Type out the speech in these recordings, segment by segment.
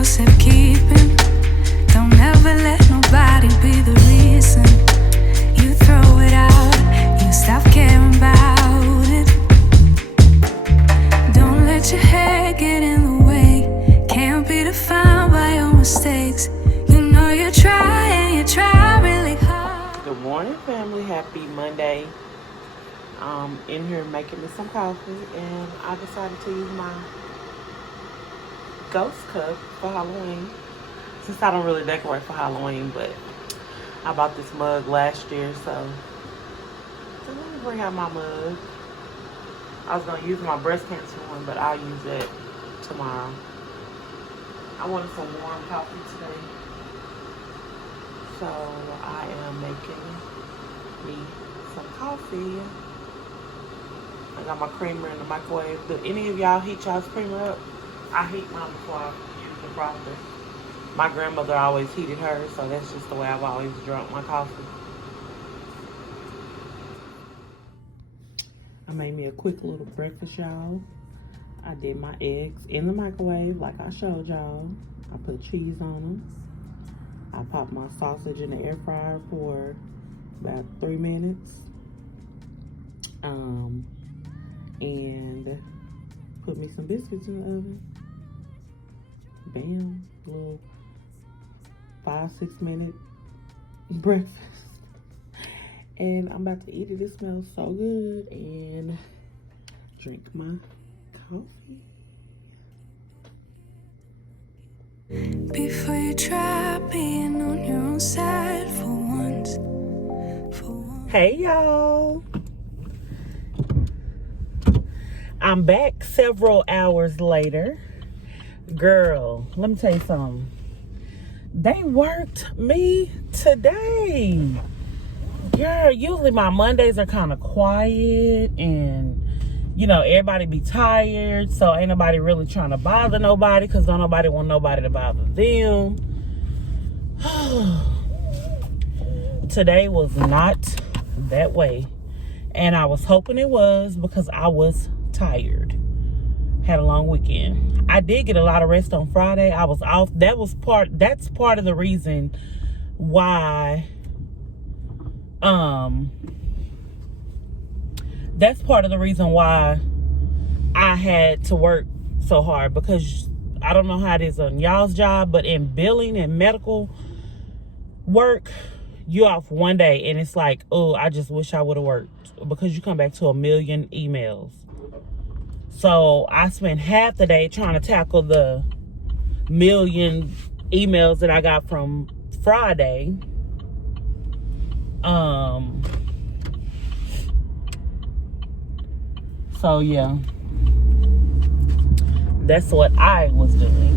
for safekeeping. Don't ever let nobody be the reason you throw it out, you stop caring about it. Don't let your hair get in the way, can't be defined by your mistakes. You know you try and you try really hard. Good morning, family. Happy Monday. In here making me some coffee, and I decided to use my ghost cup for Halloween. Since I don't really decorate for Halloween, but I bought this mug last year, so let me bring out my mug. I was gonna use my breast cancer one, but I'll use that tomorrow. I wanted some warm coffee today, so I am making me some coffee. I got my creamer in the microwave. Do any of y'all heat y'all's creamer up? I heat mine before I use the frother. My grandmother always heated hers, so that's just the way I've always drunk my coffee. I made me a quick little breakfast, y'all. I did my eggs in the microwave like I showed y'all. I put cheese on them. I popped my sausage in the air fryer for about 3 minutes. And put me some biscuits in the oven. Bam, little 5-6 minute breakfast. And I'm about to eat it. It smells so good. And drink my coffee. Before you try being on your own side for once. Hey y'all. I'm back several hours later. Girl, let me tell you something. They worked me today. Girl, usually my Mondays are kind of quiet and, you know, everybody be tired. So ain't nobody really trying to bother nobody because don't nobody want nobody to bother them. Today was not that way. And I was hoping it was because I was tired. Had a long weekend. I did get a lot of rest on Friday. I was off. That's part of the reason why that's part of the reason why I had to work so hard, because I don't know how it is on y'all's job, but in billing and medical work, you off one day and it's like, oh, I just wish I would have worked, because you come back to 1 million emails. So I spent half the day trying to tackle the 1 million emails that I got from Friday. So yeah, that's what I was doing.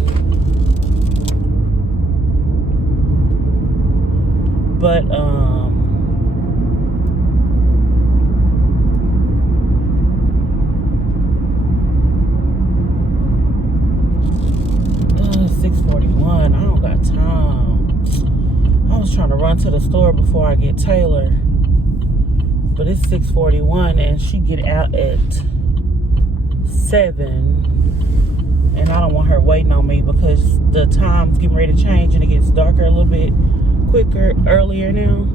But 6:41. I don't got time. I was trying to run to the store before I get Taylor, but it's 6:41 and she get out at 7, and I don't want her waiting on me because the time's getting ready to change and it gets darker a little bit earlier now.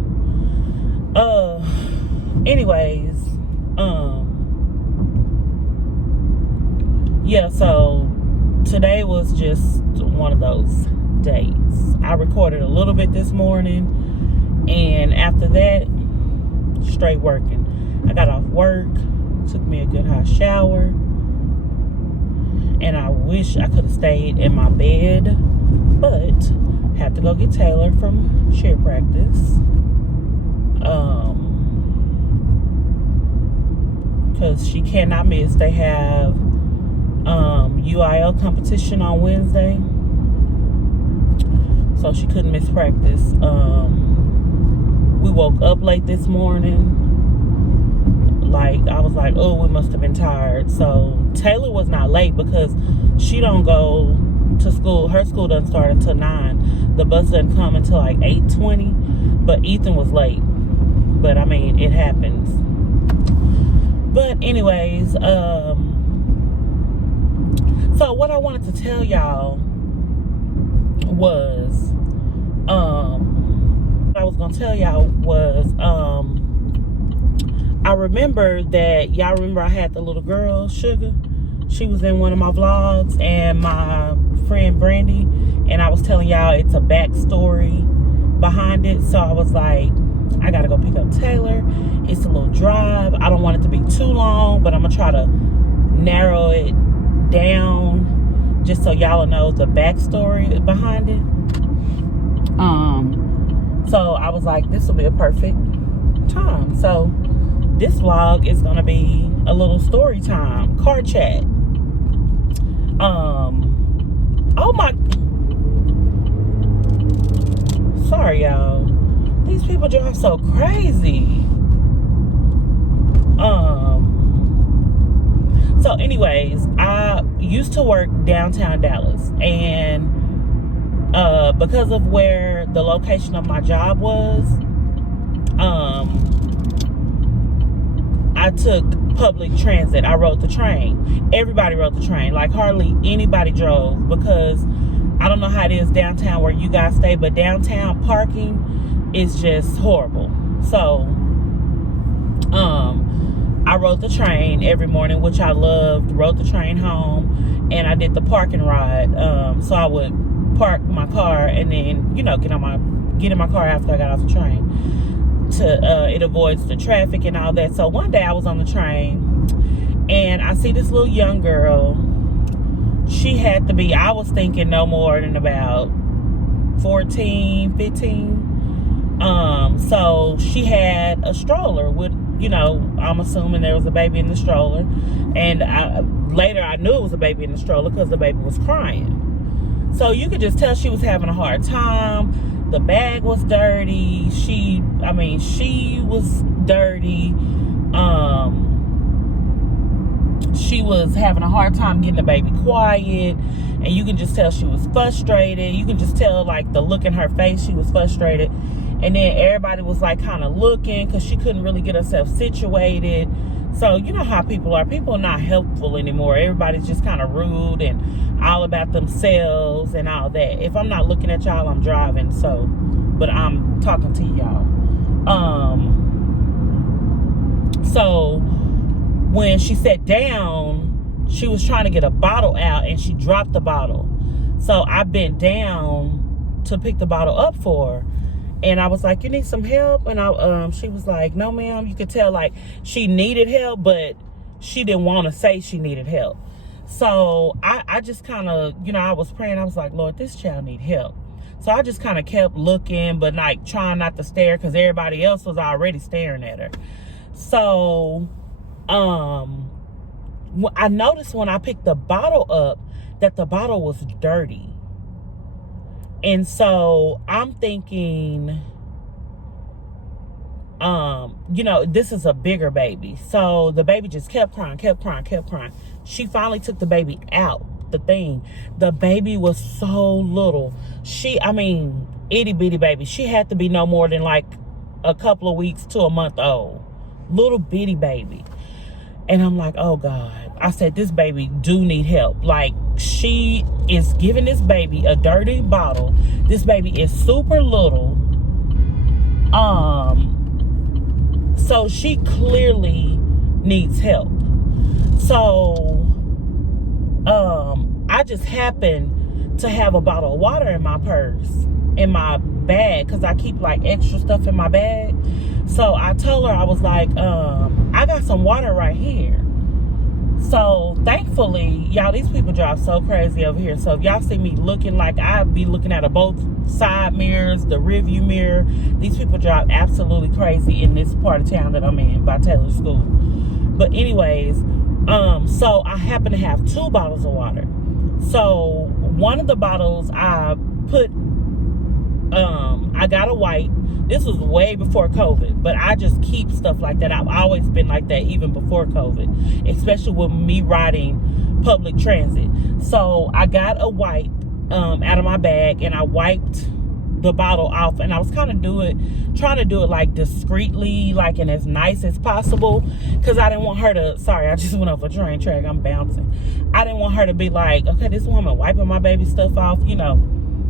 Anyways, yeah, so today was just one of those days. I recorded a little bit this morning, and after that, straight working. I got off work, took me a good hot shower, and I wish I could have stayed in my bed, but had to go get Taylor from cheer practice. Because she cannot miss. They have UIL competition on Wednesday, so she couldn't miss practice. We woke up late this morning. Like, I was like, oh, we must have been tired. So Taylor was not late because she don't go to school. Her school doesn't start until 9. The bus doesn't come until like 8:20. But Ethan was late. But I mean, it happens. But anyways, so what I wanted to tell y'all was, what I was gonna tell y'all was, I remember that, y'all remember I had the little girl, Sugar? She was in one of my vlogs, and my friend Brandy, and I was telling y'all it's a backstory behind it. So I was like, I gotta go pick up Taylor. It's a little drive. I don't want it to be too long, but I'm gonna try to narrow it down just so y'all know the backstory behind it. So I was like, this will be a perfect time. So this vlog is gonna be a little story time, car chat. Oh my, sorry y'all, these people drive so crazy. So anyways, I used to work downtown Dallas, and because of where the location of my job was, I took public transit. I rode the train. Everybody rode the train. Like hardly anybody drove, because I don't know how it is downtown where you guys stay, but downtown parking is just horrible. So I rode the train every morning, which I loved. Rode the train home, and I did the parking ride. So I would park my car and then, you know, get in my car after I got off the train. It avoids the traffic and all that. So one day I was on the train, and I see this little young girl. She had to be, I was thinking, no more than about 14, 15. So she had a stroller with, you know, I'm assuming there was a baby in the stroller. And later I knew it was a baby in the stroller because the baby was crying. So you could just tell she was having a hard time. The bag was dirty. She was dirty. She was having a hard time getting the baby quiet, and you can just tell she was frustrated. You can just tell, like, the look in her face, she was frustrated. And then everybody was like kind of looking, because she couldn't really get herself situated. So you know how people are. People are not helpful anymore. Everybody's just kind of rude and all about themselves and all that. If I'm not looking at y'all, I'm driving. So, but I'm talking to y'all. So when she sat down, she was trying to get a bottle out, and she dropped the bottle. So I bent down to pick the bottle up for her. And I was like, you need some help? And she was like, no, ma'am. You could tell, like, she needed help, but she didn't want to say she needed help. So I just kind of, you know, I was praying. I was like, Lord, this child need help. So I just kind of kept looking, but like trying not to stare, because everybody else was already staring at her. So I noticed when I picked the bottle up that the bottle was dirty. And so I'm thinking, you know, this is a bigger baby. So the baby just kept crying. She finally took the baby out, the thing. The baby was so little. Itty bitty baby. She had to be no more than like a couple of weeks to a month old. Little bitty baby. And I'm like, oh God. I said, this baby do need help. Like, she is giving this baby a dirty bottle. This baby is super little. So she clearly needs help. So, I just happened to have a bottle of water in my purse, in my bag, because I keep like extra stuff in my bag. So I told her, I was like, I got some water right here. So thankfully, y'all, these people drive so crazy over here. So if y'all see me looking like I be looking at both side mirrors, the rear view mirror, these people drive absolutely crazy in this part of town that I'm in by Taylor School. But anyways, so I happen to have 2 bottles of water. So one of the bottles I put, I got a white. This was way before COVID, but I just keep stuff like that. I've always been like that even before COVID, especially with me riding public transit. So I got a wipe out of my bag, and I wiped the bottle off, and I was trying to do it like discreetly, like, and as nice as possible, because I didn't want her to, sorry, I just went off a train track, I'm bouncing. I didn't want her to be like, okay, this woman wiping my baby stuff off, you know.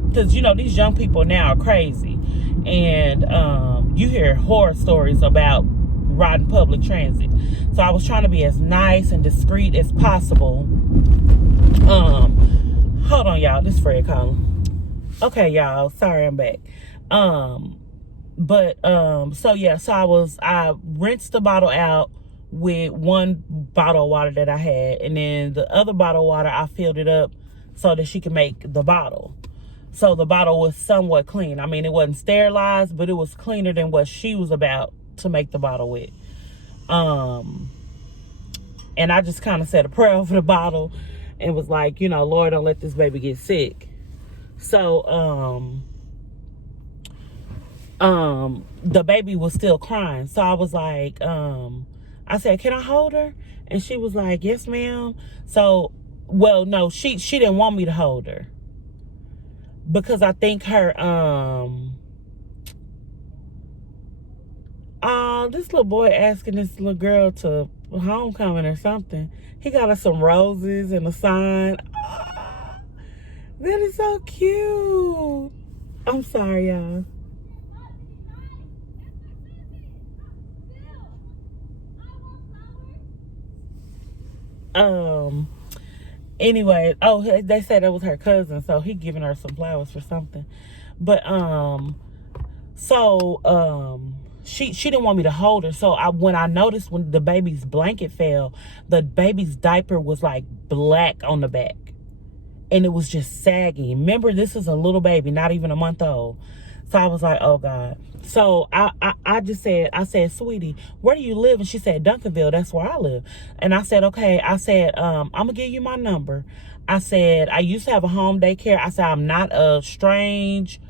because you know these young people now are crazy, and you hear horror stories about riding public transit. So I was trying to be as nice and discreet as possible. Hold on, y'all. This is Fred calling. Okay, y'all. Sorry, I'm back. So yeah, so I rinsed the bottle out with one bottle of water that I had, and then the other bottle of water I filled it up so that she could make the bottle. So the bottle was somewhat clean. I mean, it wasn't sterilized, but it was cleaner than what she was about to make the bottle with. And I just kind of said a prayer over the bottle and was like, you know, Lord, don't let this baby get sick. So the baby was still crying. So I was like, I said, can I hold her? And she was like, yes, ma'am. So, well, no, she didn't want me to hold her because I think her, this little boy asking this little girl to homecoming or something. He got her some roses and a sign. Oh, that is so cute. I'm sorry, y'all. Anyway, oh, they said it was her cousin, so he giving her some flowers for something. But she didn't want me to hold her. So when I noticed when the baby's blanket fell, the baby's diaper was like black on the back, and it was just sagging. Remember, this is a little baby, not even a month old. So I was like, oh God. So I said, sweetie, where do you live? And she said, Duncanville, that's where I live. And I said, okay. I said, I'm gonna give you my number. I said, I used to have a home daycare. I said, I'm not a strange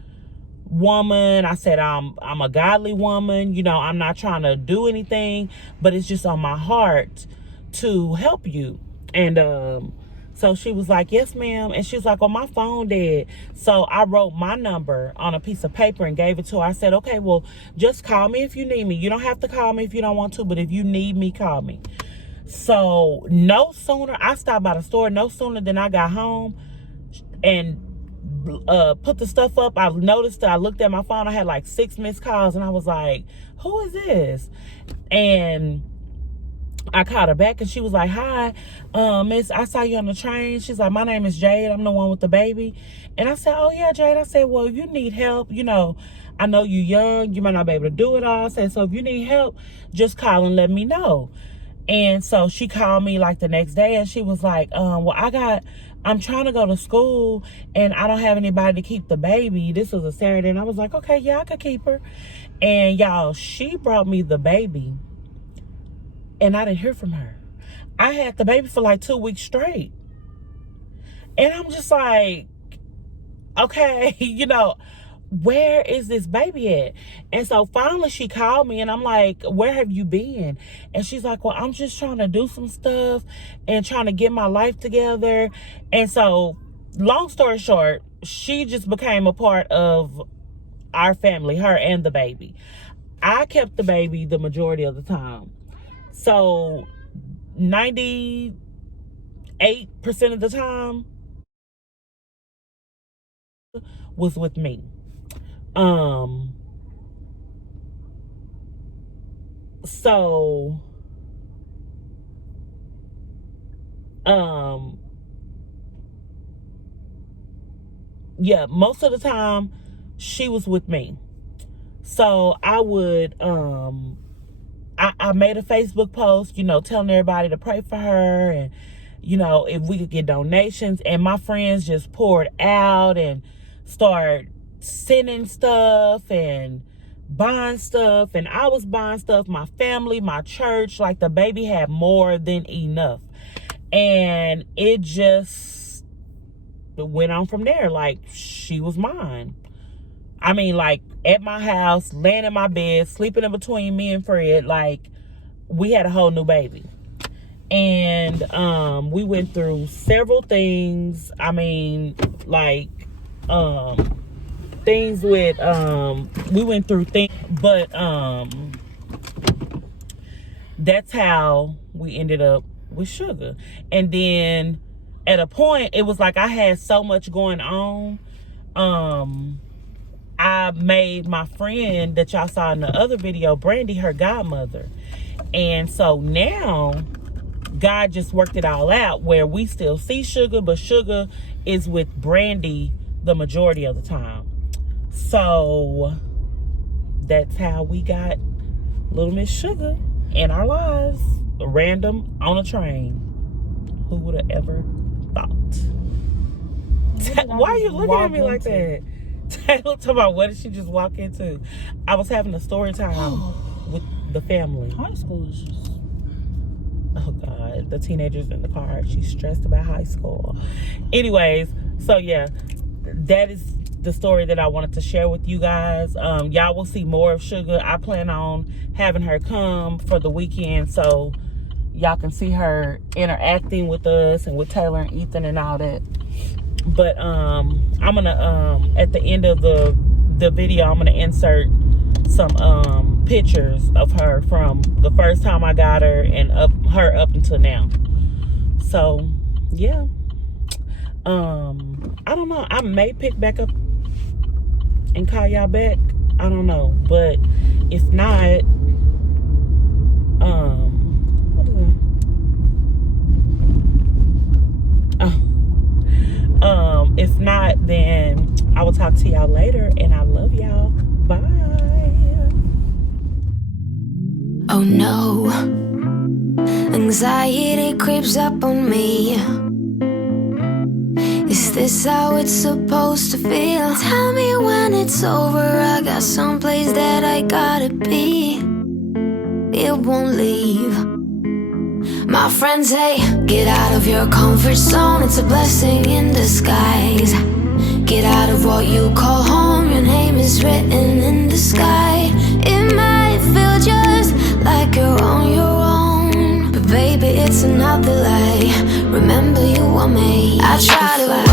woman. I said, I'm a godly woman. You know, I'm not trying to do anything, but it's just on my heart to help you. And so she was like, yes, ma'am. And she was like, oh, my phone dead. So I wrote my number on a piece of paper and gave it to her. I said, okay, well, just call me if you need me. You don't have to call me if you don't want to, but if you need me, call me. So no sooner, I stopped by the store, no sooner than I got home and put the stuff up, I noticed that I looked at my phone, I had like 6 missed calls, and I was like, who is this? And I called her back and she was like, hi, miss, I saw you on the train. She's like, my name is Jade. I'm the one with the baby. And I said, oh yeah, Jade. I said, well, if you need help, you know, I know you're young, you might not be able to do it all. I said, so if you need help, just call and let me know. And so she called me like the next day and she was like, well, I'm trying to go to school and I don't have anybody to keep the baby. This was a Saturday. And I was like, okay, yeah, I could keep her. And y'all, she brought me the baby and I didn't hear from her. I had the baby for like 2 weeks straight. And I'm just like, okay, you know, where is this baby at? And so finally she called me and I'm like, where have you been? And she's like, well, I'm just trying to do some stuff and trying to get my life together. And so long story short, she just became a part of our family, her and the baby. I kept the baby the majority of the time. So 98% of the time was with me. Yeah, most of the time she was with me. So I would, I made a Facebook post, you know, telling everybody to pray for her and, you know, if we could get donations. And my friends just poured out and started sending stuff and buying stuff. And I was buying stuff, my family, my church, like the baby had more than enough. And it just went on from there. Like, she was mine. I mean, like, at my house, laying in my bed, sleeping in between me and Fred, like, we had a whole new baby. And we went through several things. I mean, like, things with, we went through things, but that's how we ended up with Sugar. And then at a point, it was like I had so much going on. I made my friend that y'all saw in the other video, Brandy, her godmother. And so now God just worked it all out where we still see Sugar, but Sugar is with Brandy the majority of the time. So that's how we got Little Miss Sugar in our lives. Random on a train. Who would have ever thought? Why are you looking at me like that? Taylor, talking about what did she just walk into? I was having a story time with the family. High school is just... Oh God, the teenagers in the car. She's stressed about high school. Anyways, so yeah, that is the story that I wanted to share with you guys. Y'all will see more of Sugar. I plan on having her come for the weekend so y'all can see her interacting with us and with Taylor and Ethan and all that. But I'm gonna at the end of the video, I'm gonna insert some pictures of her from the first time I got her and up until now. So yeah, I don't know, I may pick back up and call y'all back, I don't know, but if not, what is it? If not, then I will talk to y'all later, and I love y'all. Bye. Oh no, anxiety creeps up on me. Is this how it's supposed to feel? Tell me when it's over. I got someplace that I gotta be. It won't leave. My friends say, get out of your comfort zone. It's a blessing in disguise. Get out of what you call home. Your name is written in the sky. It might feel just like you're on your own, but baby, it's another lie. Remember, you were made. I try to